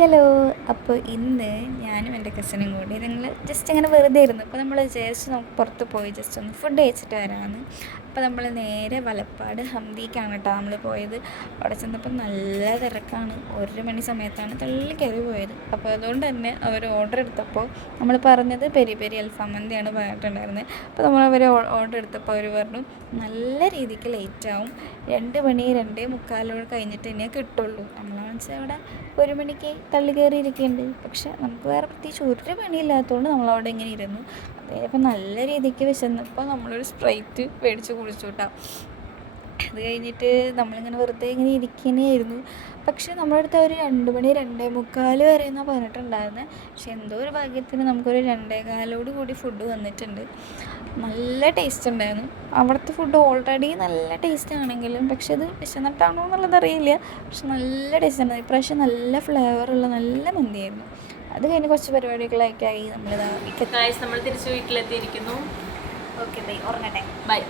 Hello. അപ്പോൾ ഇന്ന് ഞാനും എൻ്റെ കസിനും കൂടി ഞങ്ങൾ ജസ്റ്റ് ഇങ്ങനെ വെറുതെ ഇരുന്നു. അപ്പോൾ നമ്മൾ വിചാരിച്ച് നമുക്ക് പുറത്ത് പോയി ജസ്റ്റ് ഒന്ന് ഫുഡ് കഴിച്ചിട്ട് വരാമെന്ന്. അപ്പോൾ നമ്മൾ നേരെ വലപ്പാട് ഹംദിക്കാണ് കേട്ടോ നമ്മൾ പോയത്. അവിടെ ചെന്നപ്പോൾ നല്ല തിരക്കാണ്. 1 മണി സമയത്താണ് തള്ളി കയറി പോയത്. അപ്പോൾ അതുകൊണ്ട് തന്നെ അവർ ഓർഡർ എടുത്തപ്പോൾ നമ്മൾ പറഞ്ഞത് പെരി പെരി അൽഫാം മന്തിയാണ് പറഞ്ഞിട്ടുണ്ടായിരുന്നത്. അപ്പോൾ നമ്മൾ അവർ ഓർഡർ എടുത്തപ്പോൾ അവർ പറഞ്ഞു നല്ല രീതിക്ക് ലേറ്റാവും, 2 മണി 2:45 കഴിഞ്ഞിട്ട് തന്നെ കിട്ടുള്ളൂ. നമ്മളാണെന്ന് വെച്ചാൽ അവിടെ 1 മണിക്ക് തള്ളി കയറിയിരിക്കുന്നുണ്ട്. പക്ഷെ നമുക്ക് വേറെ പ്രത്യേകിച്ച് ഒരു പണിയില്ലാത്തതുകൊണ്ട് നമ്മളവിടെ ഇങ്ങനെ ഇരുന്നു. അതേപോലെ നല്ല രീതിക്ക് വിശന്നപ്പോൾ നമ്മളൊരു സ്പ്രൈറ്റ് മേടിച്ച് കുടിച്ചു കേട്ടോ. അത് കഴിഞ്ഞിട്ട് നമ്മളിങ്ങനെ വെറുതെ ഇങ്ങനെ ഇരിക്കുന്നതായിരുന്നു. പക്ഷേ നമ്മുടെ അടുത്ത് ഒരു 2 മണി 2:45 വരെ എന്നാണ് പറഞ്ഞിട്ടുണ്ടായിരുന്നത്. പക്ഷെ എന്തോ ഒരു ഭാഗ്യത്തിന് നമുക്കൊരു 2:15 കൂടി ഫുഡ് വന്നിട്ടുണ്ട്. നല്ല ടേസ്റ്റ് ഉണ്ടായിരുന്നു. അവിടുത്തെ ഫുഡ് ഓൾറെഡി നല്ല ടേസ്റ്റ് ആണെങ്കിലും പക്ഷെ അത് വിശന്നിട്ടാണോ എന്നുള്ളത് അറിയില്ല. പക്ഷെ നല്ല ടേസ്റ്റ് ആണ്. ഇപ്രാവശ്യം നല്ല ഫ്ലേവറുള്ള നല്ല മന്തിയായിരുന്നു. അത് കഴിഞ്ഞ് കുറച്ച് പരിപാടികളൊക്കെ ആയി നമ്മൾ നമ്മൾ തിരിച്ച് വീട്ടിലെത്തിയിരിക്കുന്നു. ഓക്കെ ബൈ, ഉറങ്ങട്ടെ. ബൈ.